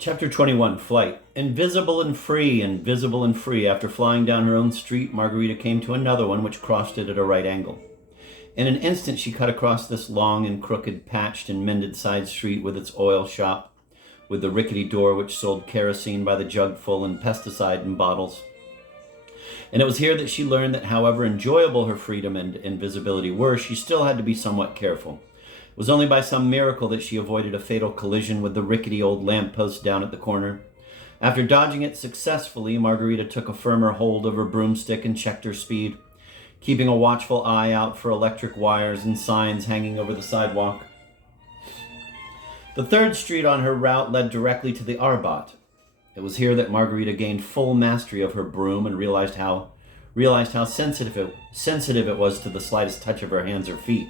Chapter 21, Flight. Invisible and free, invisible and free. After flying down her own street, Margarita came to another one which crossed it at a right angle. In an instant she cut across this long and crooked, patched and mended side street with its oil shop, with the rickety door which sold kerosene by the jugful and pesticide in bottles. And it was here that she learned that however enjoyable her freedom and invisibility were, she still had to be somewhat careful. It was only by some miracle that she avoided a fatal collision with the rickety old lamppost down at the corner. After dodging it successfully, Margarita took a firmer hold of her broomstick and checked her speed, keeping a watchful eye out for electric wires and signs hanging over the sidewalk. The third street on her route led directly to the Arbat. It was here that Margarita gained full mastery of her broom and realized how sensitive it was to the slightest touch of her hands or feet,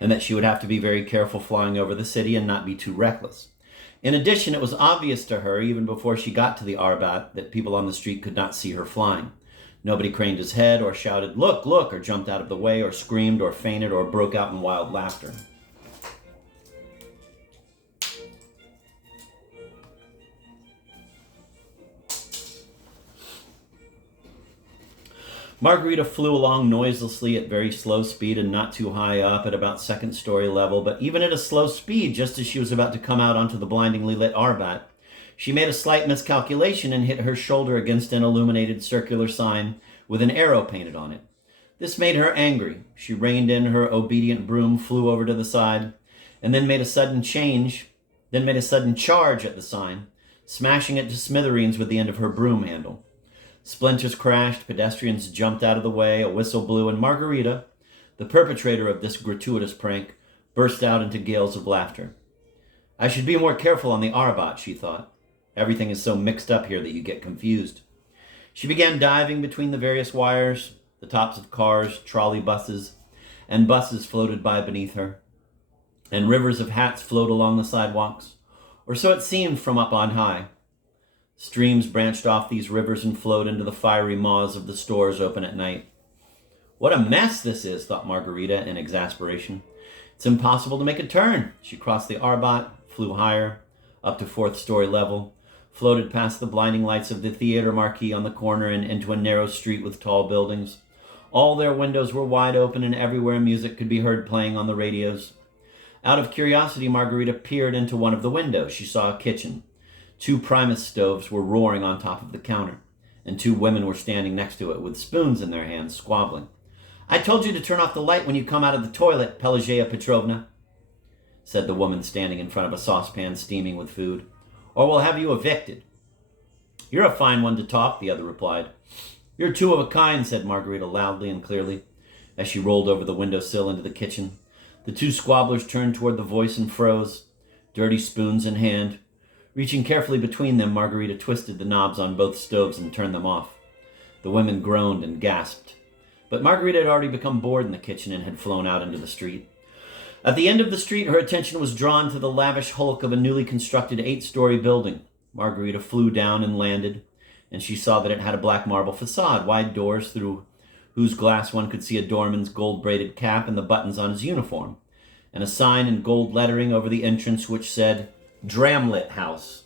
and that she would have to be very careful flying over the city and not be too reckless. In addition, it was obvious to her, even before she got to the Arbat, that people on the street could not see her flying. Nobody craned his head or shouted, "Look, look," or jumped out of the way, or screamed, or fainted, or broke out in wild laughter. Margarita flew along noiselessly at very slow speed and not too high up at about second story level, but even at a slow speed, just as she was about to come out onto the blindingly lit Arbat, she made a slight miscalculation and hit her shoulder against an illuminated circular sign with an arrow painted on it. This made her angry. She reined in her obedient broom, flew over to the side, and then made a sudden charge at the sign, smashing it to smithereens with the end of her broom handle. Splinters crashed, pedestrians jumped out of the way, a whistle blew, and Margarita, the perpetrator of this gratuitous prank, burst out into gales of laughter. I should be more careful on the Arbat, she thought. Everything is so mixed up here that you get confused. She began diving between the various wires. The tops of cars, trolley buses, and buses floated by beneath her, and rivers of hats flowed along the sidewalks, or so it seemed from up on high. Streams branched off these rivers and flowed into the fiery maws of the stores open at night. What a mess this is, thought Margarita in exasperation. It's impossible to make a turn. She crossed the Arbat, flew higher, up to fourth story level, floated past the blinding lights of the theater marquee on the corner and into a narrow street with tall buildings. All their windows were wide open and everywhere music could be heard playing on the radios. Out of curiosity, Margarita peered into one of the windows. She saw a kitchen. 2 Primus stoves were roaring on top of the counter, and 2 women were standing next to it with spoons in their hands, squabbling. "I told you to turn off the light when you come out of the toilet, Pelageya Petrovna," said the woman standing in front of a saucepan steaming with food, "or we'll have you evicted." "You're a fine one to talk," the other replied. "You're 2 of a kind," said Margarita loudly and clearly, as she rolled over the windowsill into the kitchen. The 2 squabblers turned toward the voice and froze, dirty spoons in hand. Reaching carefully between them, Margarita twisted the knobs on both stoves and turned them off. The women groaned and gasped. But Margarita had already become bored in the kitchen and had flown out into the street. At the end of the street, her attention was drawn to the lavish hulk of a newly constructed 8-story building. Margarita flew down and landed, and she saw that it had a black marble facade, wide doors through whose glass one could see a doorman's gold-braided cap and the buttons on his uniform, and a sign in gold lettering over the entrance which said, "Dramlit House."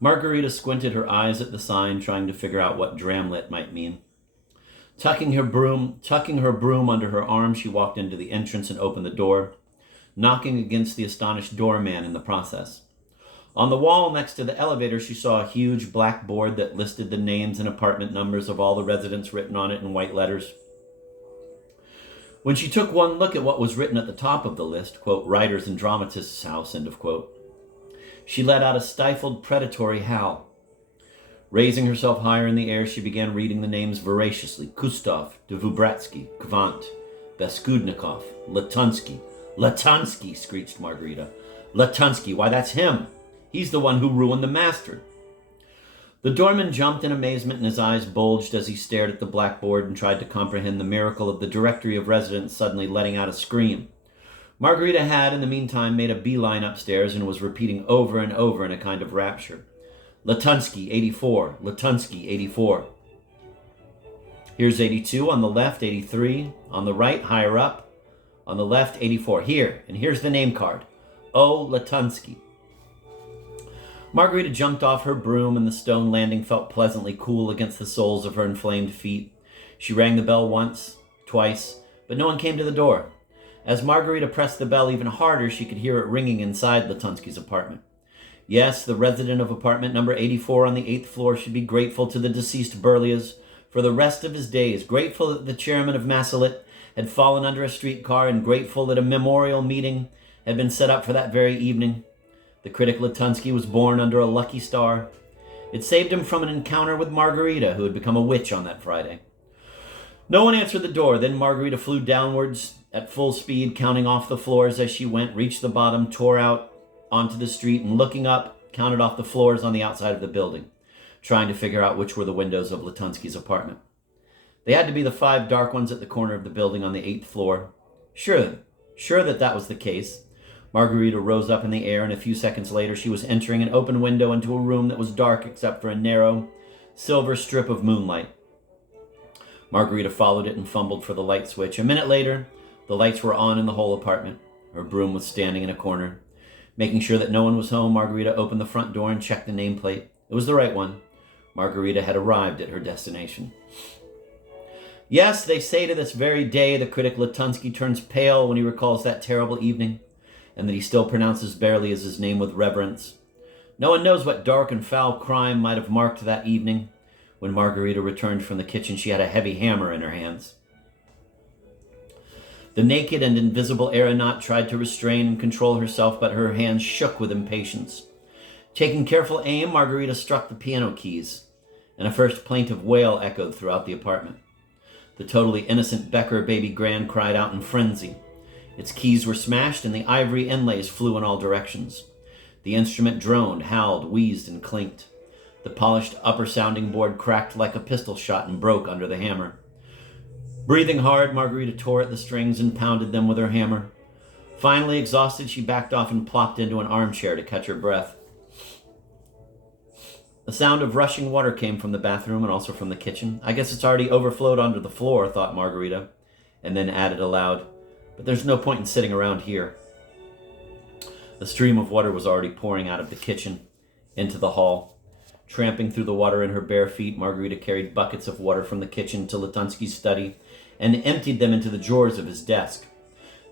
Margarita squinted her eyes at the sign, trying to figure out what Dramlit might mean. Tucking her broom under her arm, she walked into the entrance and opened the door, knocking against the astonished doorman in the process. On the wall next to the elevator, she saw a huge black board that listed the names and apartment numbers of all the residents written on it in white letters. When she took one look at what was written at the top of the list, quote, "Writers and Dramatists' House," end of quote, she let out a stifled, predatory howl. Raising herself higher in the air, she began reading the names voraciously. Kustov, Dvubratsky, Kvant, Beskudnikov, Latunsky. "Latunsky," screeched Margarita. "Latunsky, why that's him. He's the one who ruined the Master." The doorman jumped in amazement and his eyes bulged as he stared at the blackboard and tried to comprehend the miracle of the directory of residents suddenly letting out a scream. Margarita had, in the meantime, made a beeline upstairs and was repeating over and over in a kind of rapture. Latunsky, 84. Latunsky, 84. Here's 82 on the left, 83. On the right, higher up. On the left, 84. Here, and here's the name card. O. Latunsky. Margarita jumped off her broom, and the stone landing felt pleasantly cool against the soles of her inflamed feet. She rang the bell once, twice, but no one came to the door. As Margarita pressed the bell even harder, she could hear it ringing inside Latunsky's apartment. Yes, the resident of apartment number 84 on the 8th floor should be grateful to the deceased Berlias for the rest of his days, grateful that the chairman of Masalit had fallen under a streetcar, and grateful that a memorial meeting had been set up for that very evening. The critic Latunsky was born under a lucky star. It saved him from an encounter with Margarita, who had become a witch on that Friday. No one answered the door. Then Margarita flew downwards at full speed, counting off the floors as she went, reached the bottom, tore out onto the street, and looking up, counted off the floors on the outside of the building, trying to figure out which were the windows of Latunsky's apartment. They had to be the 5 dark ones at the corner of the building on the 8th floor. Sure that was the case. Margarita rose up in the air, and a few seconds later she was entering an open window into a room that was dark except for a narrow, silver strip of moonlight. Margarita followed it and fumbled for the light switch. A minute later, the lights were on in the whole apartment. Her broom was standing in a corner. Making sure that no one was home, Margarita opened the front door and checked the nameplate. It was the right one. Margarita had arrived at her destination. Yes, they say to this very day the critic Latunsky turns pale when he recalls that terrible evening, and that he still pronounces Berlias' name with reverence. No one knows what dark and foul crime might have marked that evening. When Margarita returned from the kitchen, she had a heavy hammer in her hands. The naked and invisible aeronaut tried to restrain and control herself, but her hands shook with impatience. Taking careful aim, Margarita struck the piano keys, and a first plaintive wail echoed throughout the apartment. The totally innocent Becker baby grand cried out in frenzy. Its keys were smashed, and the ivory inlays flew in all directions. The instrument droned, howled, wheezed, and clinked. The polished upper sounding board cracked like a pistol shot and broke under the hammer. Breathing hard, Margarita tore at the strings and pounded them with her hammer. Finally, exhausted, she backed off and plopped into an armchair to catch her breath. The sound of rushing water came from the bathroom and also from the kitchen. I guess it's already overflowed onto the floor, thought Margarita, and then added aloud, but there's no point in sitting around here. The stream of water was already pouring out of the kitchen into the hall. Tramping through the water in her bare feet, Margarita carried buckets of water from the kitchen to Latunsky's study and emptied them into the drawers of his desk.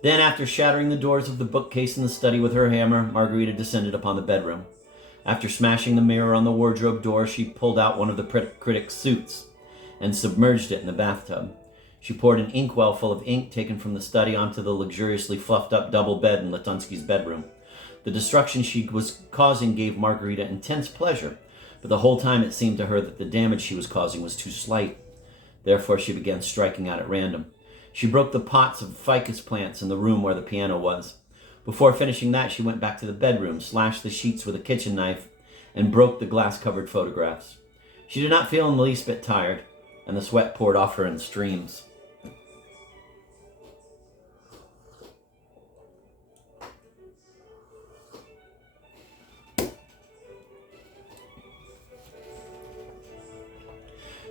Then, after shattering the doors of the bookcase in the study with her hammer, Margarita descended upon the bedroom. After smashing the mirror on the wardrobe door, she pulled out one of the critic's suits and submerged it in the bathtub. She poured an inkwell full of ink taken from the study onto the luxuriously fluffed-up double bed in Latunsky's bedroom. The destruction she was causing gave Margarita intense pleasure, but the whole time it seemed to her that the damage she was causing was too slight. Therefore, she began striking out at random. She broke the pots of ficus plants in the room where the piano was. Before finishing that, she went back to the bedroom, slashed the sheets with a kitchen knife, and broke the glass-covered photographs. She did not feel in the least bit tired, and the sweat poured off her in streams.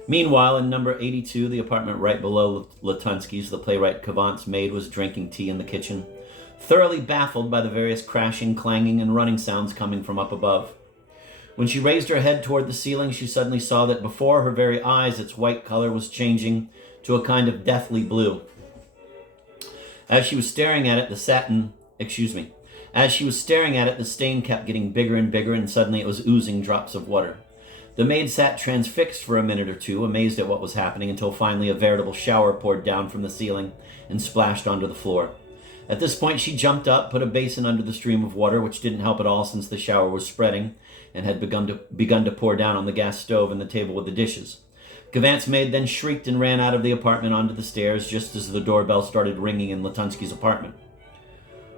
Meanwhile, in number 82, the apartment right below Latunsky's, the playwright Cavant's maid was drinking tea in the kitchen, thoroughly baffled by the various crashing, clanging, and running sounds coming from up above. When she raised her head toward the ceiling, she suddenly saw that before her very eyes its white color was changing to a kind of deathly blue. As she was staring at it, the stain kept getting bigger and bigger, and suddenly it was oozing drops of water. The maid sat transfixed for a minute or two, amazed at what was happening, until finally a veritable shower poured down from the ceiling and splashed onto the floor. At this point, she jumped up, put a basin under the stream of water, which didn't help at all since the shower was spreading and had begun to pour down on the gas stove and the table with the dishes. Gavant's maid then shrieked and ran out of the apartment onto the stairs just as the doorbell started ringing in Latunsky's apartment.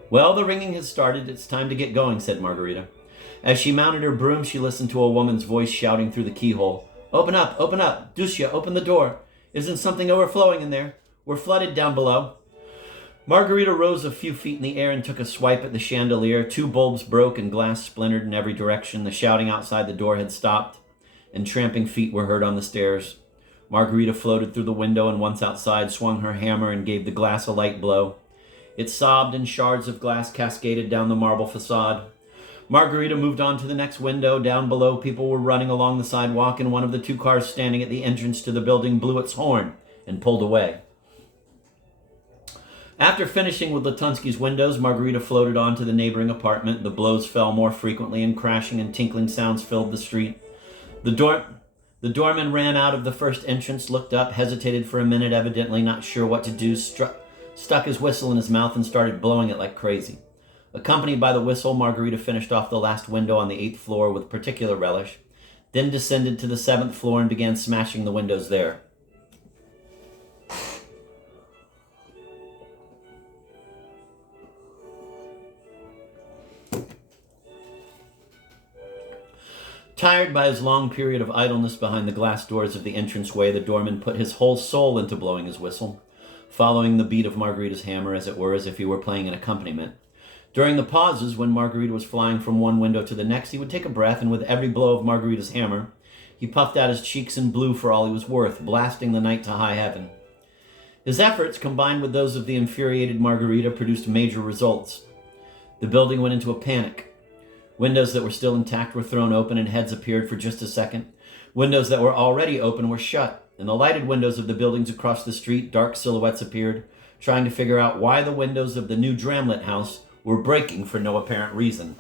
"Well, the ringing has started. It's time to get going," said Margarita. As she mounted her broom, she listened to a woman's voice shouting through the keyhole. Open up! Open up! Dusia, open the door! Isn't something overflowing in there? We're flooded down below." Margarita rose a few feet in the air and took a swipe at the chandelier. 2 bulbs broke and glass splintered in every direction. The shouting outside the door had stopped, and tramping feet were heard on the stairs. Margarita floated through the window and once outside swung her hammer and gave the glass a light blow. It sobbed and shards of glass cascaded down the marble facade. Margarita moved on to the next window. Down below, people were running along the sidewalk, and one of the 2 cars standing at the entrance to the building blew its horn and pulled away. After finishing with Latunsky's windows, Margarita floated on to the neighboring apartment. The blows fell more frequently, and crashing and tinkling sounds filled the street. The doorman ran out of the first entrance, looked up, hesitated for a minute, evidently not sure what to do, stuck his whistle in his mouth and started blowing it like crazy. Accompanied by the whistle, Margarita finished off the last window on the 8th floor with particular relish, then descended to the 7th floor and began smashing the windows there. Tired by his long period of idleness behind the glass doors of the entranceway, the doorman put his whole soul into blowing his whistle, following the beat of Margarita's hammer, as it were, as if he were playing an accompaniment. During the pauses, when Margarita was flying from one window to the next, he would take a breath, and with every blow of Margarita's hammer, he puffed out his cheeks and blew for all he was worth, blasting the night to high heaven. His efforts, combined with those of the infuriated Margarita, produced major results. The building went into a panic. Windows that were still intact were thrown open and heads appeared for just a second. Windows that were already open were shut. In the lighted windows of the buildings across the street, dark silhouettes appeared, trying to figure out why the windows of the new Dramlet house were breaking for no apparent reason.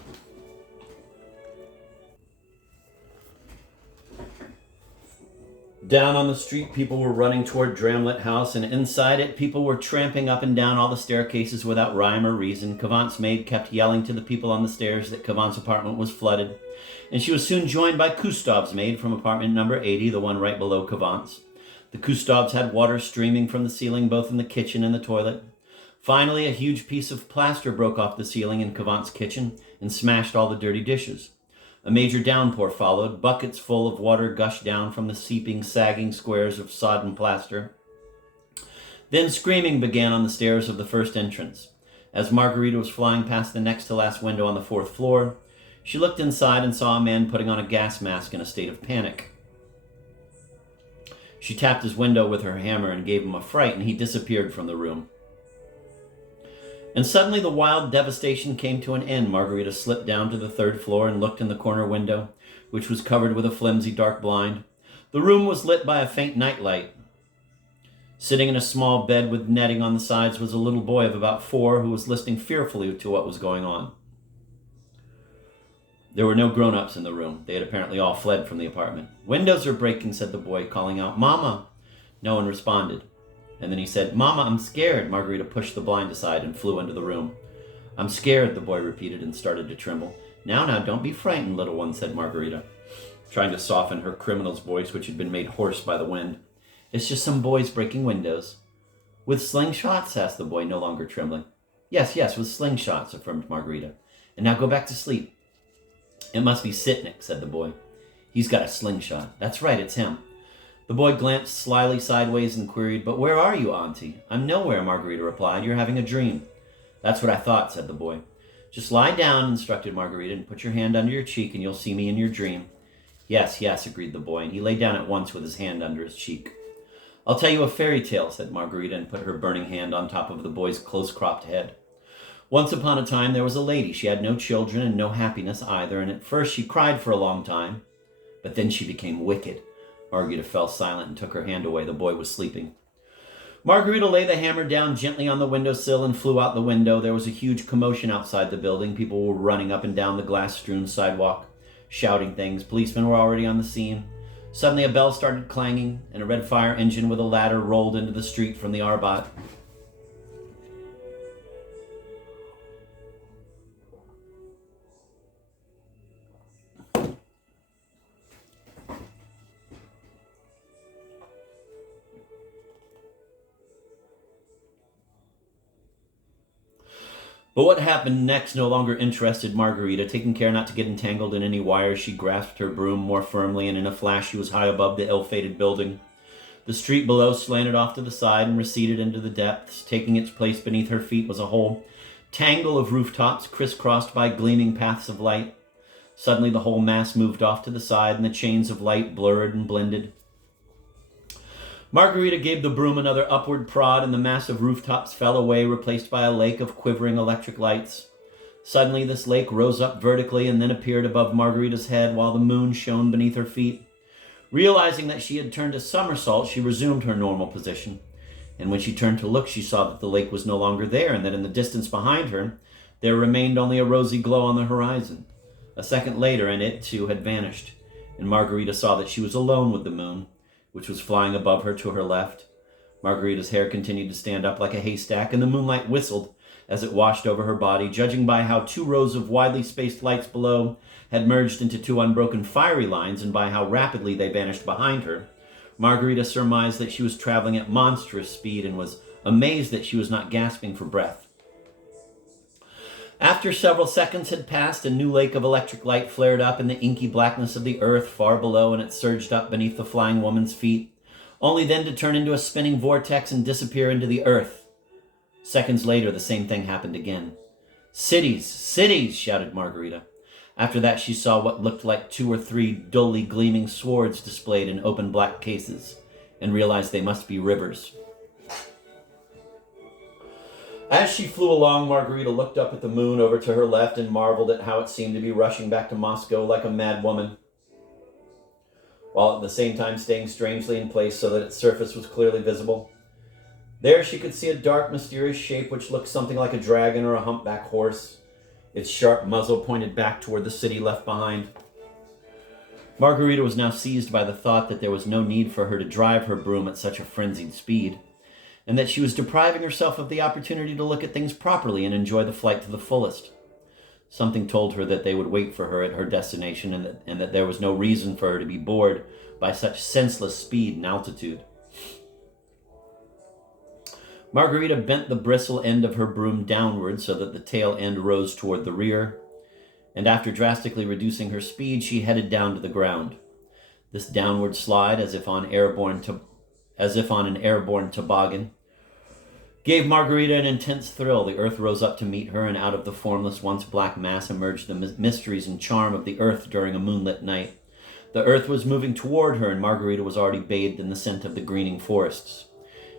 Down on the street, people were running toward Dramlet House, and inside it, people were tramping up and down all the staircases without rhyme or reason. Kavant's maid kept yelling to the people on the stairs that Kavant's apartment was flooded, and she was soon joined by Kustov's maid from apartment number 80, the one right below Kavant's. The Kustovs had water streaming from the ceiling, both in the kitchen and the toilet. Finally, a huge piece of plaster broke off the ceiling in Kavant's kitchen and smashed all the dirty dishes. A major downpour followed. Buckets full of water gushed down from the seeping, sagging squares of sodden plaster. Then screaming began on the stairs of the first entrance. As Margarita was flying past the next to last window on the 4th floor, she looked inside and saw a man putting on a gas mask in a state of panic. She tapped his window with her hammer and gave him a fright, and he disappeared from the room. And suddenly the wild devastation came to an end. Margarita slipped down to the 3rd floor and looked in the corner window, which was covered with a flimsy dark blind. The room was lit by a faint nightlight. Sitting in a small bed with netting on the sides was a little boy of about 4 who was listening fearfully to what was going on. There were no grown-ups in the room. They had apparently all fled from the apartment. "Windows are breaking," said the boy, calling out, "Mama!" No one responded. And then he said, "Mama, I'm scared." Margarita pushed the blind aside and flew into the room. "I'm scared," the boy repeated and started to tremble. Now, don't be frightened, little one," said Margarita, trying to soften her criminal's voice, which had been made hoarse by the wind. "It's just some boys breaking windows." "With slingshots?" asked the boy, no longer trembling. Yes, with slingshots," affirmed Margarita. "And now go back to sleep." "It must be Sitnik," said the boy. "He's got a slingshot." "That's right, it's him." The boy glanced slyly sideways and queried, "But where are you, Auntie?" "I'm nowhere," Margarita replied. "You're having a dream." "That's what I thought," said the boy. "Just lie down," instructed Margarita, "and put your hand under your cheek, and you'll see me in your dream." Yes, agreed the boy, and he lay down at once with his hand under his cheek. "I'll tell you a fairy tale," said Margarita, and put her burning hand on top of the boy's close-cropped head. "Once upon a time there was a lady. She had no children and no happiness either, and at first she cried for a long time, but then she became wicked." Margarita fell silent and took her hand away. The boy was sleeping. Margarita lay the hammer down gently on the windowsill and flew out the window. There was a huge commotion outside the building. People were running up and down the glass-strewn sidewalk, shouting things. Policemen were already on the scene. Suddenly a bell started clanging, and a red fire engine with a ladder rolled into the street from the Arbat. But what happened next no longer interested Margarita. Taking care not to get entangled in any wires, she grasped her broom more firmly, and in a flash she was high above the ill-fated building. The street below slanted off to the side and receded into the depths. Taking its place beneath her feet was a whole tangle of rooftops crisscrossed by gleaming paths of light. Suddenly the whole mass moved off to the side and the chains of light blurred and blended. Margarita gave the broom another upward prod and the mass of rooftops fell away, replaced by a lake of quivering electric lights. Suddenly this lake rose up vertically and then appeared above Margarita's head while the moon shone beneath her feet. Realizing that she had turned a somersault, she resumed her normal position. And when she turned to look, she saw that the lake was no longer there and that in the distance behind her, there remained only a rosy glow on the horizon. A second later, and it too had vanished, and Margarita saw that she was alone with the moon, which was flying above her to her left. Margarita's hair continued to stand up like a haystack, and the moonlight whistled as it washed over her body. Judging by how 2 rows of widely spaced lights below had merged into 2 unbroken fiery lines, and by how rapidly they vanished behind her, Margarita surmised that she was traveling at monstrous speed and was amazed that she was not gasping for breath. After several seconds had passed, a new lake of electric light flared up in the inky blackness of the earth far below, and it surged up beneath the flying woman's feet, only then to turn into a spinning vortex and disappear into the earth. Seconds later, the same thing happened again. "Cities! Cities!" shouted Margarita. After that, she saw what looked like 2 or 3 dully gleaming swords displayed in open black cases, and realized they must be rivers. As she flew along, Margarita looked up at the moon over to her left and marveled at how it seemed to be rushing back to Moscow like a mad woman, while at the same time staying strangely in place so that its surface was clearly visible. There she could see a dark, mysterious shape which looked something like a dragon or a humpback horse. Its sharp muzzle pointed back toward the city left behind. Margarita was now seized by the thought that there was no need for her to drive her broom at such a frenzied speed, and that she was depriving herself of the opportunity to look at things properly and enjoy the flight to the fullest. Something told her that they would wait for her at her destination and that there was no reason for her to be bored by such senseless speed and altitude. Margarita bent the bristle end of her broom downward so that the tail end rose toward the rear, and after drastically reducing her speed, she headed down to the ground. This downward slide, as if on an airborne toboggan, gave Margarita an intense thrill. The earth rose up to meet her, and out of the formless, once black mass emerged the mysteries and charm of the earth during a moonlit night. The earth was moving toward her, and Margarita was already bathed in the scent of the greening forests.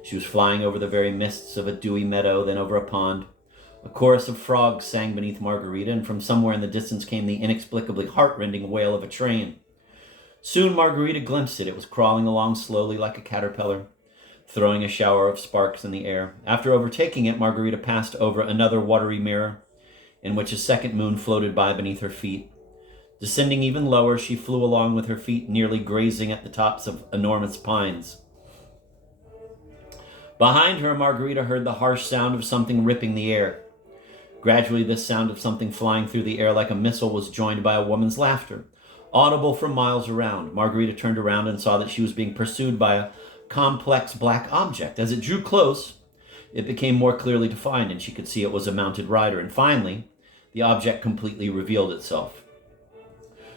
She was flying over the very mists of a dewy meadow, then over a pond. A chorus of frogs sang beneath Margarita, and from somewhere in the distance came the inexplicably heart-rending wail of a train. Soon Margarita glimpsed it. It was crawling along slowly like a caterpillar, throwing a shower of sparks in the air. After overtaking it, Margarita passed over another watery mirror, in which a second moon floated by beneath her feet. Descending even lower, she flew along with her feet nearly grazing at the tops of enormous pines. Behind her, Margarita heard the harsh sound of something ripping the air. Gradually, this sound of something flying through the air like a missile was joined by a woman's laughter, audible for miles around. Margarita turned around and saw that she was being pursued by a complex black object. As it drew close, it became more clearly defined, and she could see it was a mounted rider. And finally, the object completely revealed itself.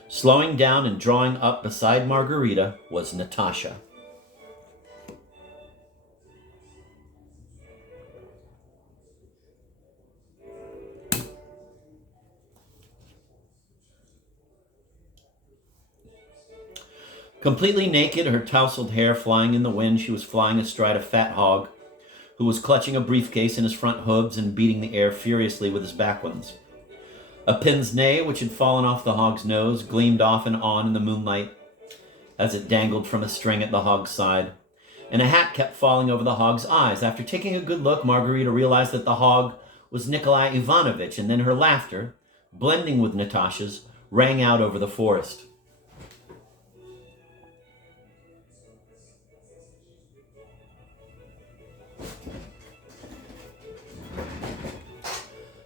Slowing down and drawing up beside Margarita was Natasha. Completely naked, her tousled hair flying in the wind, she was flying astride a fat hog who was clutching a briefcase in his front hooves and beating the air furiously with his back ones. A pince nez, which had fallen off the hog's nose, gleamed off and on in the moonlight as it dangled from a string at the hog's side, and a hat kept falling over the hog's eyes. After taking a good look, Margarita realized that the hog was Nikolai Ivanovich, and then her laughter, blending with Natasha's, rang out over the forest.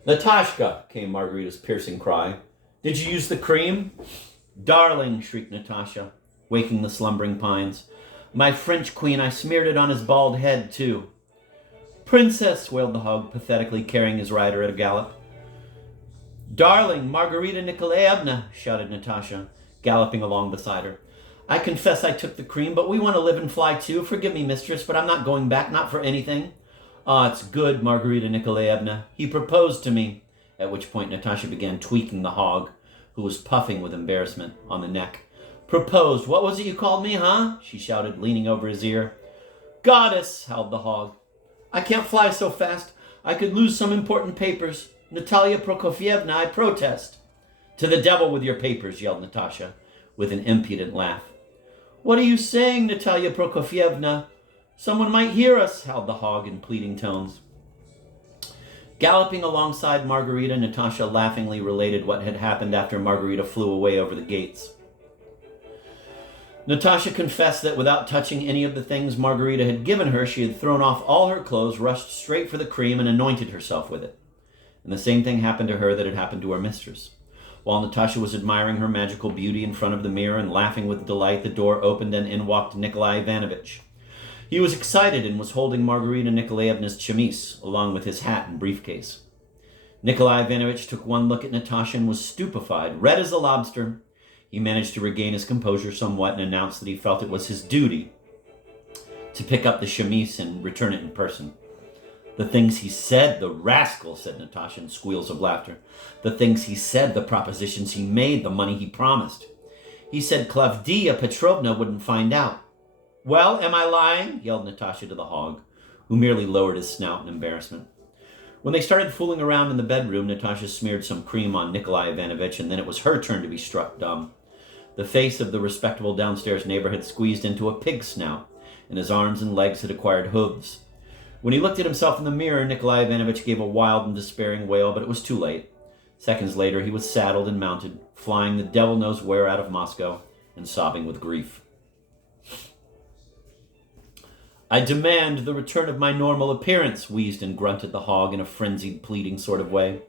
"Natashka!" came Margarita's piercing cry. "Did you use the cream?" "Darling!" shrieked Natasha, waking the slumbering pines. "My French queen, I smeared it on his bald head, too." "Princess!" wailed the hog, pathetically carrying his rider at a gallop. "Darling, Margarita Nikolaevna!" shouted Natasha, galloping along beside her. I confess I took the cream, but we want to live and fly too. Forgive me, mistress, but I'm not going back, not for anything. Ah, it's good, Margarita Nikolaevna. He proposed to me. At which point Natasha began tweaking the hog, who was puffing with embarrassment, on the neck. Proposed? What was it you called me, huh? She shouted, leaning over his ear. Goddess, howled the hog. I can't fly so fast. I could lose some important papers. Natalia Prokofievna, I protest. To the devil with your papers, yelled Natasha, with an impudent laugh. What are you saying, Natalia Prokofievna? Someone might hear us, howled the hog in pleading tones. Galloping alongside Margarita, Natasha laughingly related what had happened after Margarita flew away over the gates. Natasha confessed that without touching any of the things Margarita had given her, she had thrown off all her clothes, rushed straight for the cream, and anointed herself with it. And the same thing happened to her that had happened to her mistress. While Natasha was admiring her magical beauty in front of the mirror and laughing with delight, the door opened and in walked Nikolai Ivanovich. He was excited and was holding Margarita Nikolaevna's chemise, along with his hat and briefcase. Nikolai Ivanovich took one look at Natasha and was stupefied, red as a lobster. He managed to regain his composure somewhat and announced that he felt it was his duty to pick up the chemise and return it in person. The things he said, the rascal, said Natasha in squeals of laughter. The things he said, the propositions he made, the money he promised. He said Klavdiya Petrovna wouldn't find out. Well, am I lying? Yelled Natasha to the hog, who merely lowered his snout in embarrassment. When they started fooling around in the bedroom, Natasha smeared some cream on Nikolai Ivanovich, and then it was her turn to be struck dumb. The face of the respectable downstairs neighbor had squeezed into a pig's snout, and his arms and legs had acquired hooves. When he looked at himself in the mirror, Nikolai Ivanovich gave a wild and despairing wail, but it was too late. Seconds later, he was saddled and mounted, flying the devil knows where out of Moscow, and sobbing with grief. I demand the return of my normal appearance, wheezed and grunted the hog in a frenzied, pleading sort of way.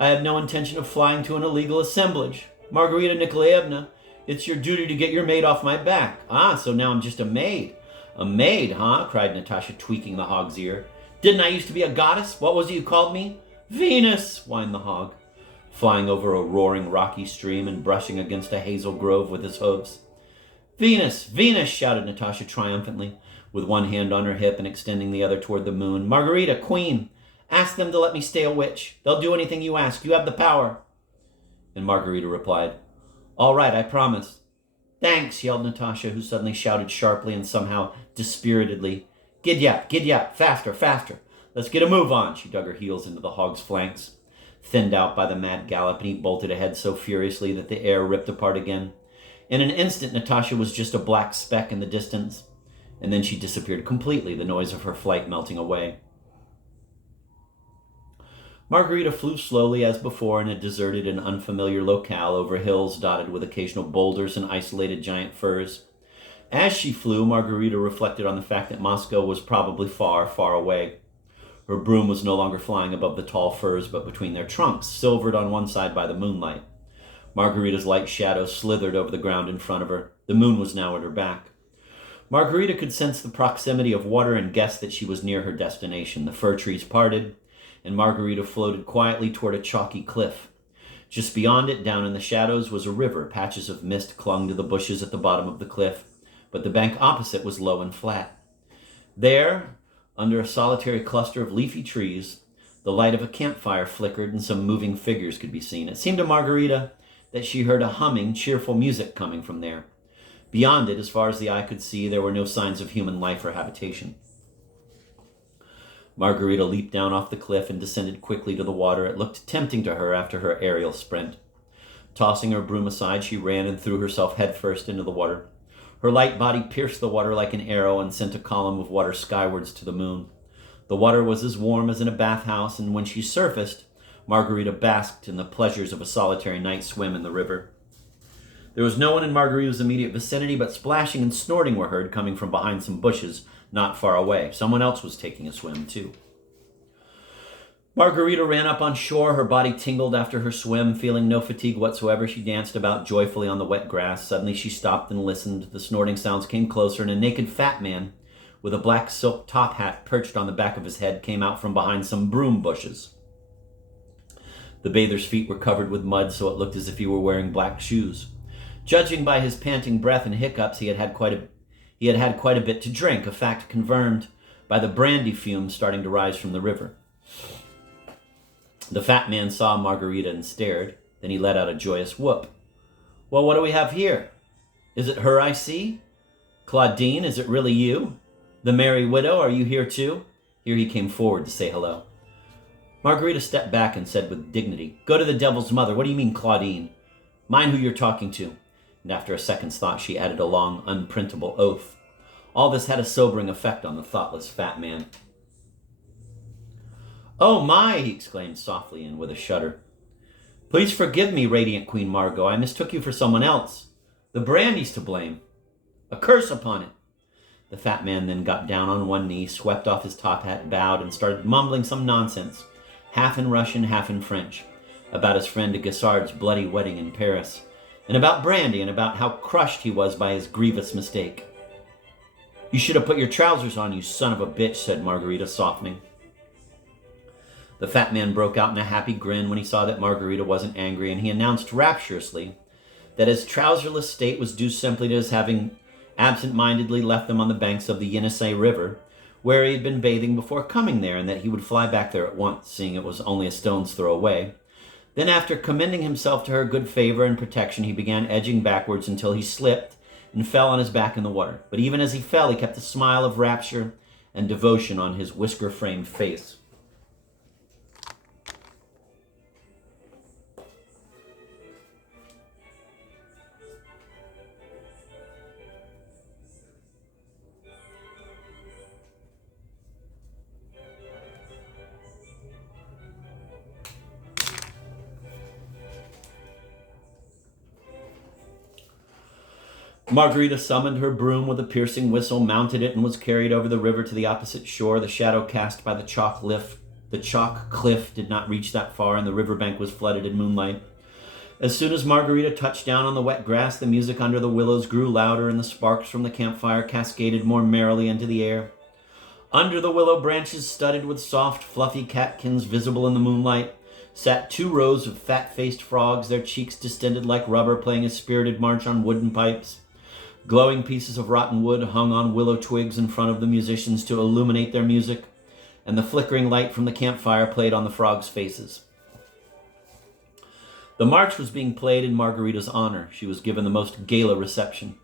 I have no intention of flying to an illegal assemblage. Margarita Nikolaevna, it's your duty to get your maid off my back. Ah, so now I'm just a maid. A maid, huh? Cried Natasha, tweaking the hog's ear. Didn't I used to be a goddess? What was it you called me? Venus, whined the hog, flying over a roaring rocky stream and brushing against a hazel grove with his hooves. Venus, Venus, shouted Natasha triumphantly, with one hand on her hip and extending the other toward the moon. Margarita, queen, ask them to let me stay a witch. They'll do anything you ask. You have the power. And Margarita replied, All right, I promise. Thanks, yelled Natasha, who suddenly shouted sharply and somehow dispiritedly. Gid-yap, faster, faster. Let's get a move on. She dug her heels into the hog's flanks, thinned out by the mad gallop, and he bolted ahead so furiously that the air ripped apart again. In an instant, Natasha was just a black speck in the distance, and then she disappeared completely, the noise of her flight melting away. Margarita flew slowly as before in a deserted and unfamiliar locale over hills dotted with occasional boulders and isolated giant firs. As she flew, Margarita reflected on the fact that Moscow was probably far, far away. Her broom was no longer flying above the tall firs, but between their trunks, silvered on one side by the moonlight. Margarita's light shadow slithered over the ground in front of her. The moon was now at her back. Margarita could sense the proximity of water and guessed that she was near her destination. The fir trees parted, and Margarita floated quietly toward a chalky cliff. Just beyond it, down in the shadows, was a river. Patches of mist clung to the bushes at the bottom of the cliff, but the bank opposite was low and flat. There, under a solitary cluster of leafy trees, the light of a campfire flickered and some moving figures could be seen. It seemed to Margarita that she heard a humming, cheerful music coming from there. Beyond it, as far as the eye could see, there were no signs of human life or habitation. Margarita leaped down off the cliff and descended quickly to the water. It looked tempting to her after her aerial sprint. Tossing her broom aside, she ran and threw herself headfirst into the water. Her light body pierced the water like an arrow and sent a column of water skywards to the moon. The water was as warm as in a bathhouse, and when she surfaced, Margarita basked in the pleasures of a solitary night swim in the river. There was no one in Margarita's immediate vicinity, but splashing and snorting were heard coming from behind some bushes not far away. Someone else was taking a swim, too. Margarita ran up on shore. Her body tingled after her swim. Feeling no fatigue whatsoever, she danced about joyfully on the wet grass. Suddenly she stopped and listened. The snorting sounds came closer, and a naked fat man with a black silk top hat perched on the back of his head came out from behind some broom bushes. The bather's feet were covered with mud, so it looked as if he were wearing black shoes. Judging by his panting breath and hiccups, he had had quite a bit to drink, a fact confirmed by the brandy fumes starting to rise from the river. The fat man saw Margarita and stared. Then he let out a joyous whoop. "Well, what do we have here? Is it her I see? Claudine, is it really you? The merry widow, are you here too?" Here he came forward to say hello. Margarita stepped back and said with dignity, "Go to the devil's mother. What do you mean, Claudine? Mind who you're talking to." And after a second's thought, she added a long, unprintable oath. All this had a sobering effect on the thoughtless fat man. "Oh my!" he exclaimed softly and with a shudder. "Please forgive me, radiant Queen Margot. I mistook you for someone else. The brandy's to blame. A curse upon it." The fat man then got down on one knee, swept off his top hat, bowed, and started mumbling some nonsense, half in Russian, half in French, about his friend de Guessard's bloody wedding in Paris, and about brandy, and about how crushed he was by his grievous mistake. "You should have put your trousers on, you son of a bitch," said Margarita, softening. The fat man broke out in a happy grin when he saw that Margarita wasn't angry, and he announced rapturously that his trouserless state was due simply to his having absent-mindedly left them on the banks of the Yenisei River, where he had been bathing before coming there, and that he would fly back there at once, seeing it was only a stone's throw away. Then, after commending himself to her good favor and protection, he began edging backwards until he slipped and fell on his back in the water. But even as he fell, he kept a smile of rapture and devotion on his whisker-framed face. Margarita summoned her broom with a piercing whistle, mounted it, and was carried over the river to the opposite shore. The shadow cast by the chalk cliff did not reach that far, and the riverbank was flooded in moonlight. As soon as Margarita touched down on the wet grass, the music under the willows grew louder, and the sparks from the campfire cascaded more merrily into the air. Under the willow branches, studded with soft, fluffy catkins visible in the moonlight, sat 2 rows of fat-faced frogs, their cheeks distended like rubber, playing a spirited march on wooden pipes. Glowing pieces of rotten wood hung on willow twigs in front of the musicians to illuminate their music, and the flickering light from the campfire played on the frogs' faces. The march was being played in Margarita's honor. She was given the most gala reception.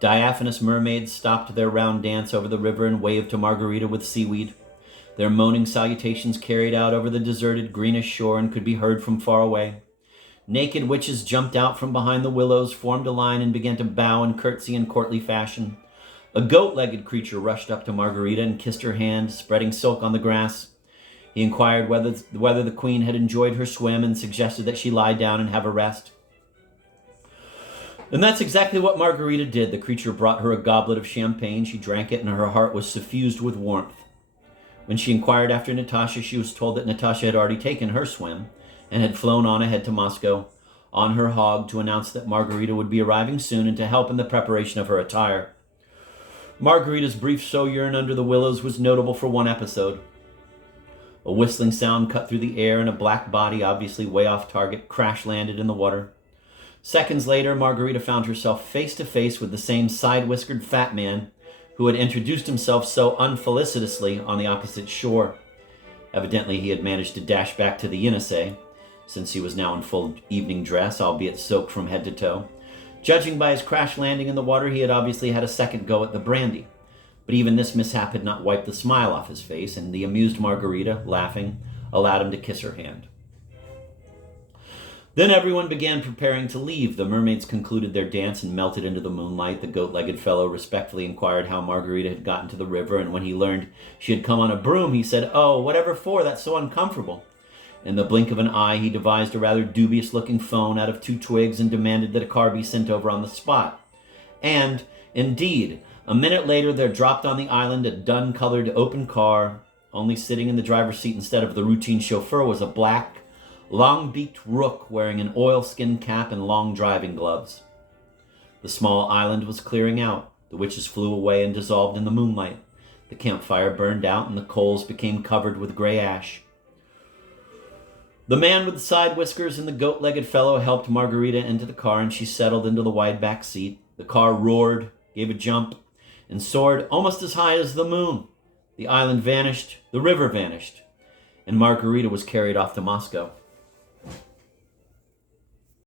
Diaphanous mermaids stopped their round dance over the river and waved to Margarita with seaweed. Their moaning salutations carried out over the deserted greenish shore and could be heard from far away. Naked witches jumped out from behind the willows, formed a line, and began to bow and curtsy in courtly fashion. A goat-legged creature rushed up to Margarita and kissed her hand, spreading silk on the grass. He inquired whether the queen had enjoyed her swim and suggested that she lie down and have a rest. And that's exactly what Margarita did. The creature brought her a goblet of champagne. She drank it, and her heart was suffused with warmth. When she inquired after Natasha, she was told that Natasha had already taken her swim and had flown on ahead to Moscow on her hog to announce that Margarita would be arriving soon and to help in the preparation of her attire. Margarita's brief sojourn under the willows was notable for one episode. A whistling sound cut through the air, and a black body, obviously way off target, crash-landed in the water. Seconds later, Margarita found herself face to face with the same side-whiskered fat man who had introduced himself so unfelicitously on the opposite shore. Evidently, he had managed to dash back to the Yenisei, since he was now in full evening dress, albeit soaked from head to toe. Judging by his crash landing in the water, he had obviously had a second go at the brandy. But even this mishap had not wiped the smile off his face, and the amused Margarita, laughing, allowed him to kiss her hand. Then everyone began preparing to leave. The mermaids concluded their dance and melted into the moonlight. The goat-legged fellow respectfully inquired how Margarita had gotten to the river, and when he learned she had come on a broom, he said, "Oh, whatever for? That's so uncomfortable." In the blink of an eye, he devised a rather dubious-looking phone out of 2 twigs and demanded that a car be sent over on the spot. And, indeed, a minute later there dropped on the island a dun-colored open car. Only sitting in the driver's seat instead of the routine chauffeur was a black, long-beaked rook wearing an oilskin cap and long driving gloves. The small island was clearing out. The witches flew away and dissolved in the moonlight. The campfire burned out and the coals became covered with gray ash. The man with the side whiskers and the goat-legged fellow helped Margarita into the car, and she settled into the wide back seat. The car roared, gave a jump, and soared almost as high as the moon. The island vanished, the river vanished, and Margarita was carried off to Moscow.